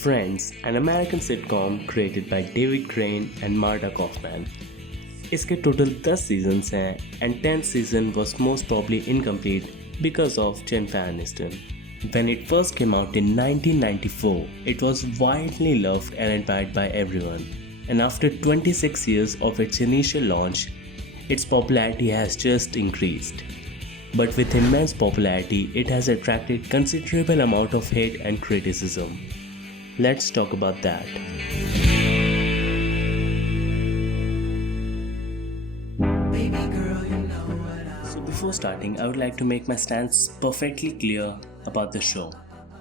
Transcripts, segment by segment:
Friends, an American sitcom created by David Crane and Marta Kaufman. इसके टोटल 10 सीजन्स हैं and 10th season was most probably incomplete because of Jennifer Aniston. When it first came out in 1994, it was widely loved and admired by everyone. And after 26 years of its initial launch, its popularity has just increased. But with immense popularity, it has attracted considerable amount of hate and criticism. Let's talk about that. So before starting, I would like to make my stance perfectly clear about the show.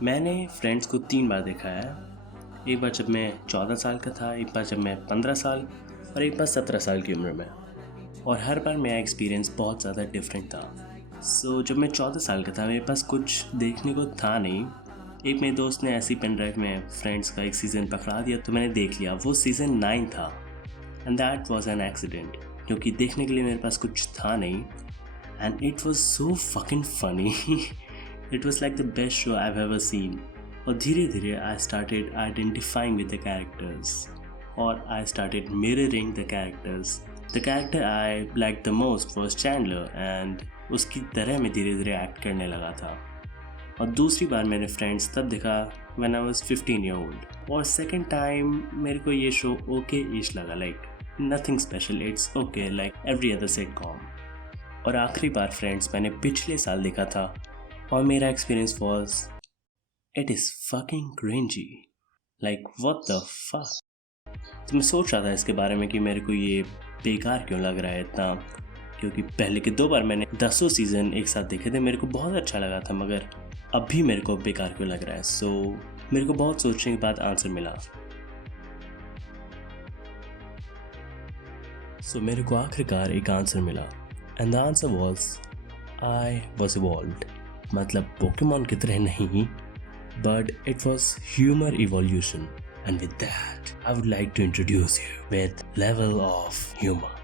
मैंने फ्रेंड्स को 3 बार देखा है. एक बार जब मैं 14 साल का था, एक बार जब मैं 15 साल और एक बार 17 साल की उम्र में. और हर बार मेरा एक्सपीरियंस बहुत ज़्यादा डिफरेंट था. सो जब मैं 14 साल का था, मेरे पास कुछ देखने को था नहीं. एक मेरे दोस्त ने ऐसी पेन ड्राइव में फ्रेंड्स का एक सीज़न पकड़ा दिया तो मैंने देख लिया. वो सीज़न 9 था and that was an accident, क्योंकि देखने के लिए मेरे पास कुछ था नहीं. And it was so fucking funny. It was like the best show I have ever seen. और धीरे धीरे I started identifying with the characters और I started mirroring the characters. The character I like the most was Chandler and उसकी तरह मैं धीरे धीरे एक्ट करने लगा था. और दूसरी बार मैंने फ्रेंड्स तब देखा when I was 15 year old. और सेकंड टाइम मेरे को ये शो ओके इश लगा, like nothing special, it's okay like every other sitcom. और आखिरी बार फ्रेंड्स मैंने पिछले साल देखा था और मेरा experience was it is fucking cringy, like what the fuck. तो मैं सोच रहा था इसके बारे में कि मेरे को ये बेकार क्यों लग रहा है इतना, क्योंकि पहले के 2 बार मैंने 10 सीज़न एक साथ देखे थे, मेरे को बहुत अच्छा लगा था, मगर अभी मेरे को बेकार क्यों लग रहा है. सो मेरे को बहुत सोचने के बाद आंसर मिला. सो मेरे को आखिरकार एक आंसर मिला and the answer was I was evolved. मतलब पोकेमॉन की तरह नहीं, but it was humour evolution. And with that I would like to introduce you with level of humour.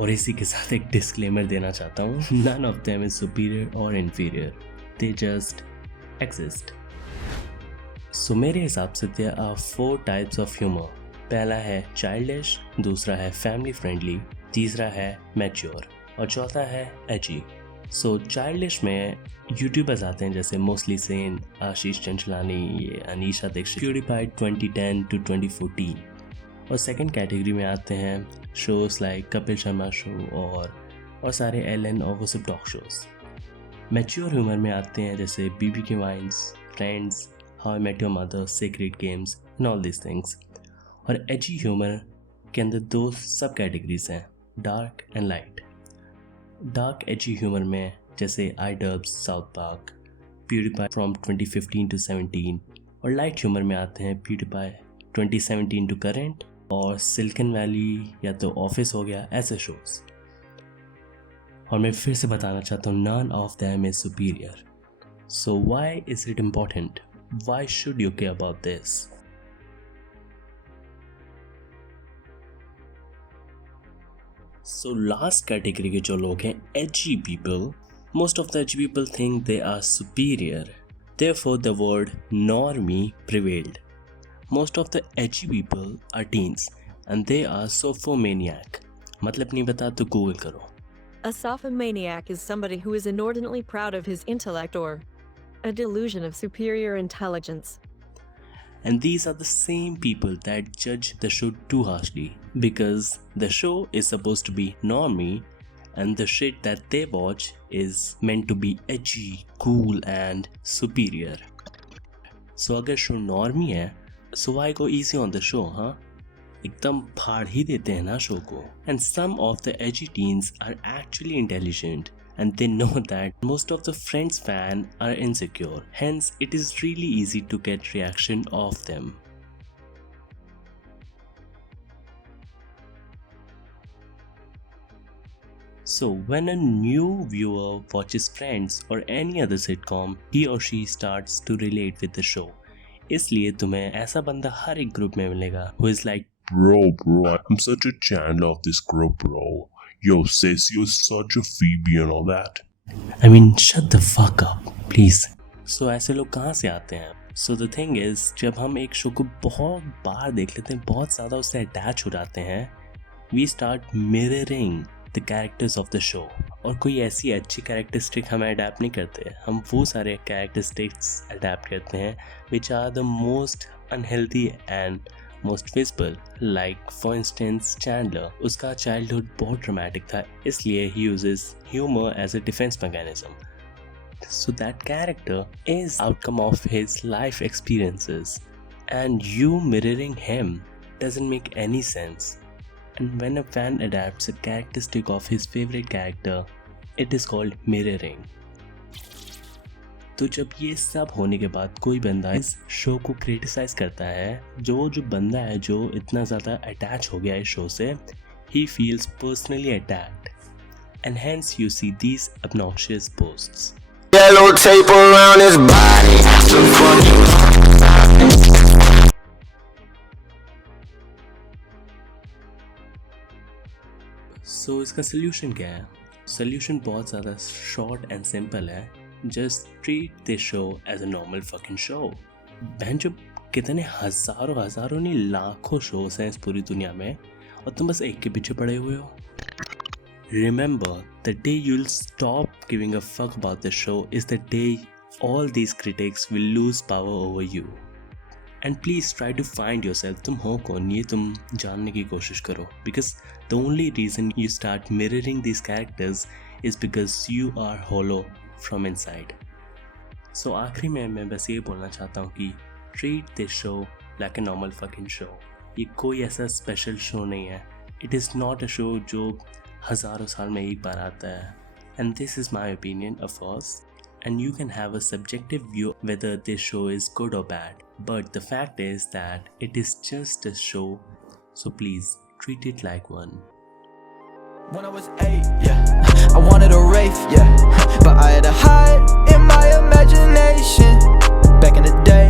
और इसी के साथ एक डिस्क्लेमर देना चाहता हूँ, none of them is superior or inferior, they just exist. So मेरे हिसाब से there are 4 types of humor. पहला है childish, दूसरा है family friendly, तीसरा है mature और चौथा है edgy. So childish में यूट्यूबर्स आते हैं जैसे मोस्टली सेन, आशीष चंचलानी, ये अनीशा दीक्षित, प्यूरीफाई 2010 to 2014. और सेकंड कैटेगरी में आते हैं शोज़ लाइक कपिल शर्मा शो और सारे एलन और वो सब टॉक शोज़. मैच्योर ह्यूमर में आते हैं जैसे बीबी के vines, friends, how I met your mother, sacred games and all this things. और एजी ह्यूमर के अंदर 2 सब कैटेगरीज हैं, dark and light. Dark edgy humour में जैसे iDubbbz, South Park, PewDiePie from 2015 to 17. और लाइट ह्यूमर में आते हैं प्यूरीफाई 2017 टू करेंट और सिलिकॉन वैली या तो ऑफिस हो गया, ऐसे शोज. और मैं फिर से बताना चाहता हूँ, none of them is superior. So why is it important? Why should you care about this? So last category के जो लोग हैं edgy people, most of the edgy people think they are superior. Therefore the word normie prevailed. Most of the edgy people are teens and they are sophomaniac. मतलब नहीं बता तो गूगल करो. A sophomaniac is somebody who is inordinately proud of his intellect or a delusion of superior intelligence. And these are the same people that judge the show too harshly because the show is supposed to be normie and the shit that they watch is meant to be edgy, cool and superior. So अगर show normie है, so why go easy on the show, huh? एकदम फाड़ ही देते हैं ना शो को. And some of the edgy teens are actually intelligent and they know that most of the Friends fans are insecure. Hence, it is really easy to get reaction of them. So when a new viewer watches Friends or any other sitcom, he or she starts to relate with the show. इसलिए तुम्हें ऐसा बंदा हर एक ग्रुप में मिलेगा who is like, bro, I'm such a Chandler of this group, bro. Yo, sis, you're such a Phoebe and all that. I mean, shut the fuck up, please. So ऐसे लोग कहाँ से आते हैं? सो द थिंग इज, जब हम एक शो को बहुत बार देख लेते हैं, बहुत ज़्यादा उससे अटैच हो जाते हैं, we start mirroring the characters of the show. और कोई ऐसी अच्छी कैरेक्टरिस्टिक हमें अडेप्ट नहीं करते, हम वो सारे कैरेक्टरिस्टिक्स अडेप्ट करते हैं which are the most unhealthy and most visible. Like for instance Chandler, उसका चाइल्डहुड बहुत ड्रामेटिक था, इसलिए ही uses humour as a defence mechanism. So that character is outcome of his life experiences, and you mirroring him doesn't make any sense. And when a fan adapts a characteristic of his favorite character, it is called mirroring. तो जब ये सब होने के बाद कोई बंदा इस शो को क्रिटिसाइज करता है, जो बंदा है जो इतना ज़्यादा अटैच हो गया इस शो से, he feels personally attacked, and hence you see these obnoxious posts. Yellow tape around his body. So इसका सोल्यूशन क्या है? सोल्यूशन बहुत ज़्यादा शॉर्ट एंड सिंपल है। Just treat this show as a normal fucking show. बहन, जो कितने हज़ारों नहीं लाखों शोज हैं इस पूरी दुनिया में, और तुम बस एक के पीछे पड़े हुए हो। Remember, the day you'll stop giving a fuck about the show is the day all these critics will lose power over you. And please try to find yourself. तुम हो कौन, ये तुम जानने की कोशिश करो. Because the only reason you start mirroring these characters is because you are hollow from inside. So आखिरी में मैं बस ये बोलना चाहता हूँ कि treat this show like a normal fucking show. ये कोई ऐसा स्पेशल शो नहीं है. It is not a show जो हज़ारों साल में एक बार आता है. And this is my opinion, of course. And you can have a subjective view whether this show is good or bad. But the fact is that it is just a show, so please treat it like one. When I was 8, yeah, I wanted a Wraith, yeah, but I had to hide in my imagination. Back in the day,